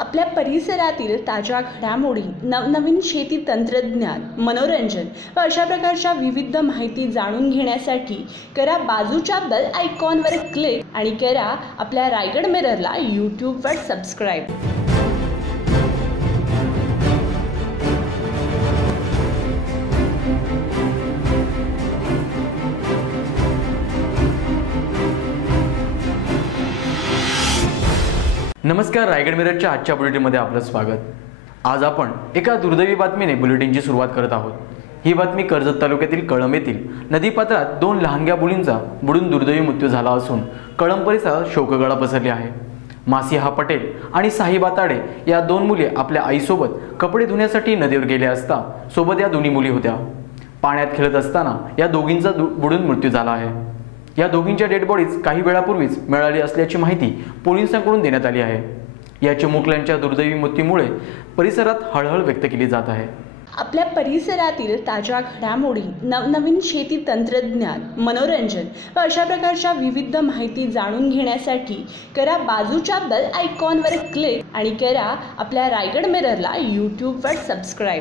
आपल्या परिसरातील ताज्या घडामोडी, नवनवीन शेती तंत्रज्ञान, मनोरंजन व अशा प्रकारच्या विविध माहिती जाणून घेण्यासाठी करा बाजूच्या बेल आयकॉनवर क्लिक आणि करा आपल्या रायगड मिररला यूट्यूबवर सबस्क्राईब। नमस्कार, रायगड मिररच्या आजच्या बुलेटिनमध्ये आपलं स्वागत। आज आपण एका दुर्दैवी बातमीने बुलेटिनची सुरुवात करत आहोत। ही बातमी कर्जत तालुक्यातील कळंब येथील नदीपात्रात 2 लहानग्या मुलींचा बुडून दुर्दैवी मृत्यू झाला असून कळंब परिसरात शोककळा पसरली आहे। मासिहा पटेल आणि साहिबा ताडे या 2 मुली आपल्या आईसोबत कपडे धुण्यासाठी नदीवर गेल्या असता सोबत या दोन्ही मुली होत्या। पाण्यात खेळत असताना या दोघींचा बुडून मृत्यू झाला आहे। या दोघींच्या डेड बॉडीज काही वेळापूर्वीच मिळाली असल्याची माहिती पोलिसांकडून देण्यात आली आहे। या चिमुकल्यांच्या दुर्दैवी मृत्यूमुळे परिसरात हळहळ व्यक्त केली जात आहे। आपल्या परिसरातील ताज्या घडामोडी, नवनवीन शेती तंत्रज्ञान, मनोरंजन व अशा प्रकारच्या विविध माहिती जाणून घेण्यासाठी करा बाजूच्या बेल आयकॉनवर क्लिक आणि करा आपल्या रायगड मिररला यूट्यूबवर सबस्क्राईब।